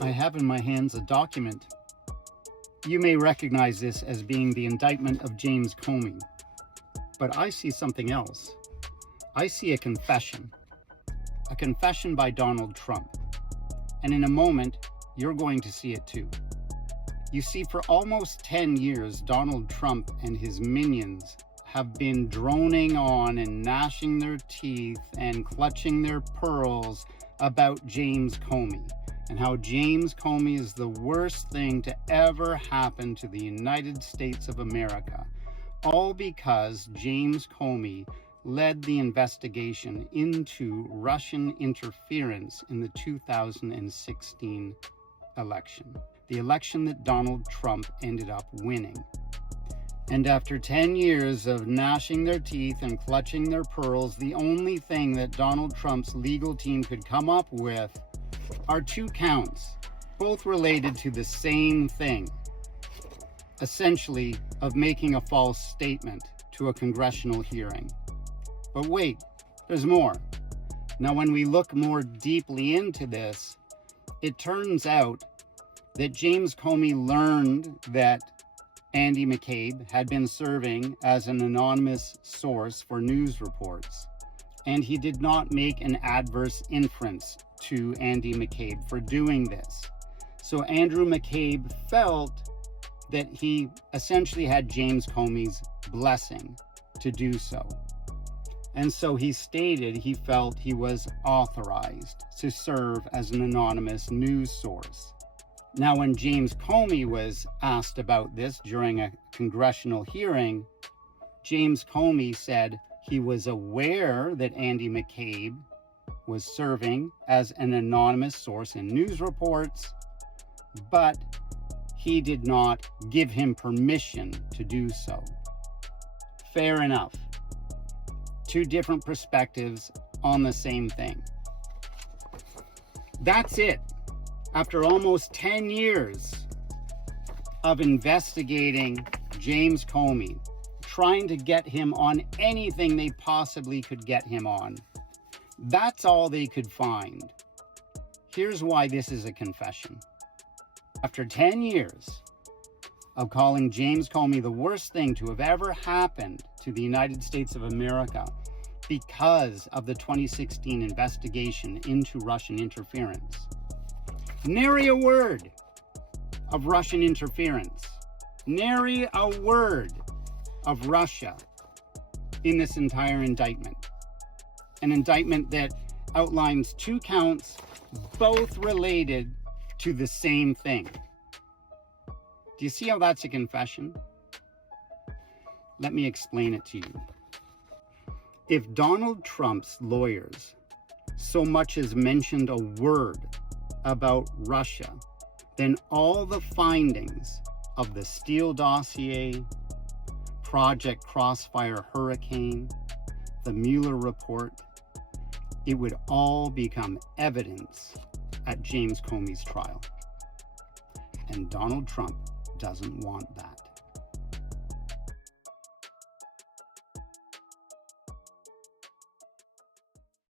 I have in my hands a document. You may recognize this as being the indictment of James Comey, but I see something else. I see a confession by Donald Trump. And in a moment, you're going to see it too. You see, for almost 10 years, Donald Trump and his minions have been droning on and gnashing their teeth and clutching their pearls about James Comey and how James Comey is the worst thing to ever happen to the United States of America, all because James Comey led the investigation into Russian interference in the 2016 election, the election that Donald Trump ended up winning. And after 10 years of gnashing their teeth and clutching their pearls, the only thing that Donald Trump's legal team could come up with are 2 counts, both related to the same thing, essentially of making a false statement to a congressional hearing. But wait, there's more. Now, when we look more deeply into this, it turns out that James Comey learned that Andy McCabe had been serving as an anonymous source for news reports, and he did not make an adverse inference to Andy McCabe for doing this. So Andrew McCabe felt that he essentially had James Comey's blessing to do so. And so he stated he felt he was authorized to serve as an anonymous news source. Now, when James Comey was asked about this during a congressional hearing, James Comey said he was aware that Andy McCabe was serving as an anonymous source in news reports, but he did not give him permission to do so. Fair enough. 2 different perspectives on the same thing. That's it. After almost 10 years of investigating James Comey, trying to get him on anything they possibly could get him on, that's all they could find. Here's why this is a confession. After 10 years of calling James Comey the worst thing to have ever happened to the United States of America because of the 2016 investigation into Russian interference, nary a word of Russian interference, nary a word of Russia in this entire indictment. An indictment that outlines 2 counts, both related to the same thing. Do you see how that's a confession? Let me explain it to you. If Donald Trump's lawyers so much as mentioned a word about Russia, then all the findings of the Steele dossier, Project Crossfire Hurricane, the Mueller report, it would all become evidence at James Comey's trial. And Donald Trump doesn't want that.